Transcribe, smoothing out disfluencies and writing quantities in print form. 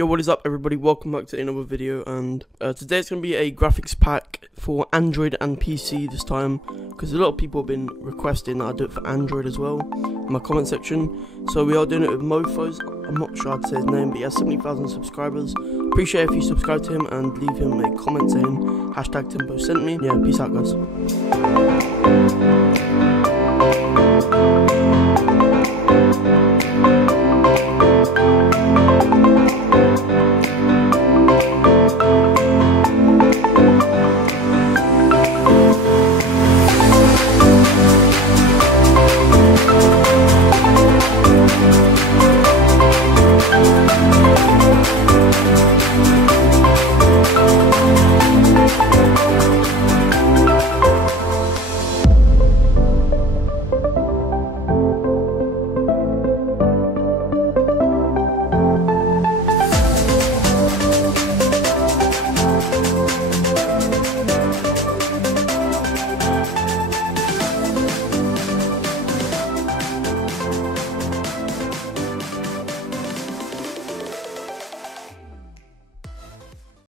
Yo, what is up everybody, welcome back to another video, and today it's going to be a graphics pack for Android and PC this time, because a lot of people have been requesting that I do it for Android as well in my comment section. So we are doing it with Mofos. I'm not sure how to say his name, but he has 70,000 subscribers. Appreciate if you subscribe to him and leave him a comment saying #Tempo sent me. Yeah, peace out guys.